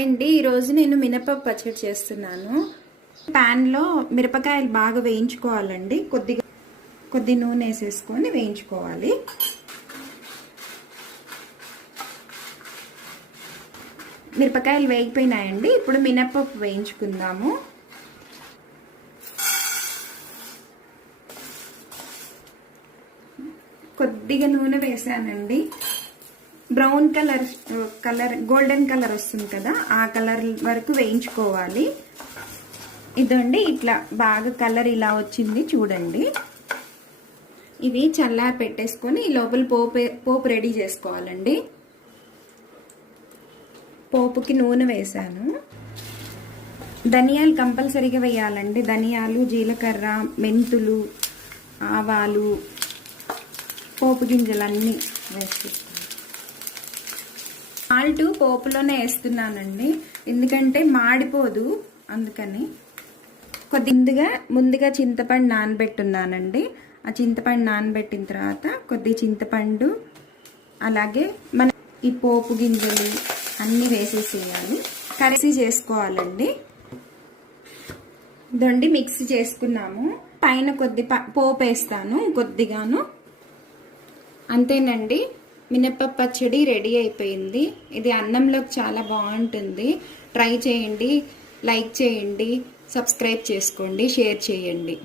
Hi అండి ఈరోజు నేను మినపప్పు పచ్చడి చేస్తున్నాను. ప్యాన్లో మిరపకాయలు బాగా వేయించుకోవాలండి. కొద్దిగా కొద్ది నూనె వేసేసుకొని వేయించుకోవాలి. మిరపకాయలు వేగిపోయినాయండి. ఇప్పుడు మినపప్పు వేయించుకుందాము. కొద్దిగా నూనె వేసానండి. Brown colour colour golden colour వస్తుంది కదా ఆ కలర్ వరకు వేయించుకోవాలి. ఇదండి ఇట్లా బాగా కలర్ ఇలా వచ్చింది చూడండి. ఇవి చల్లారి పెట్టేసుకొని ఈ లోపల పోపు పోపు రెడీ చేసుకోవాలండి. పోపుకి నూనె వేసాను ధనియాలు కంపల్సరీగా వేయాలండి. ధనియాలు జీలకర్ర మెంతులు ఆవాలు పోపు గింజలు అన్నీ సాల్ట్ పోపులోనే వేస్తున్నానండి. ఎందుకంటే మాడిపోదు అందుకని. కొద్దిగా ముందుగా చింతపండు నానబెట్టున్నానండి. ఆ చింతపండు నానబెట్టిన తర్వాత కొద్ది చింతపండు అలాగే మన ఈ పోపు గింజలు అన్నీ వేసేసేయాలి. కరెసీ చేసుకోవాలండి. దొండి మిక్స్ చేసుకున్నాము. పైన కొద్ది పోపు వేస్తాను కొద్దిగాను. అంతేనండి. మినప్ప పచ్చడి రెడీ అయిపోయింది. ఇది అన్నంలోకి చాలా బాగుంటుంది. ట్రై చేయండి లైక్ చేయండి సబ్స్క్రైబ్ చేసుకోండి షేర్ చేయండి.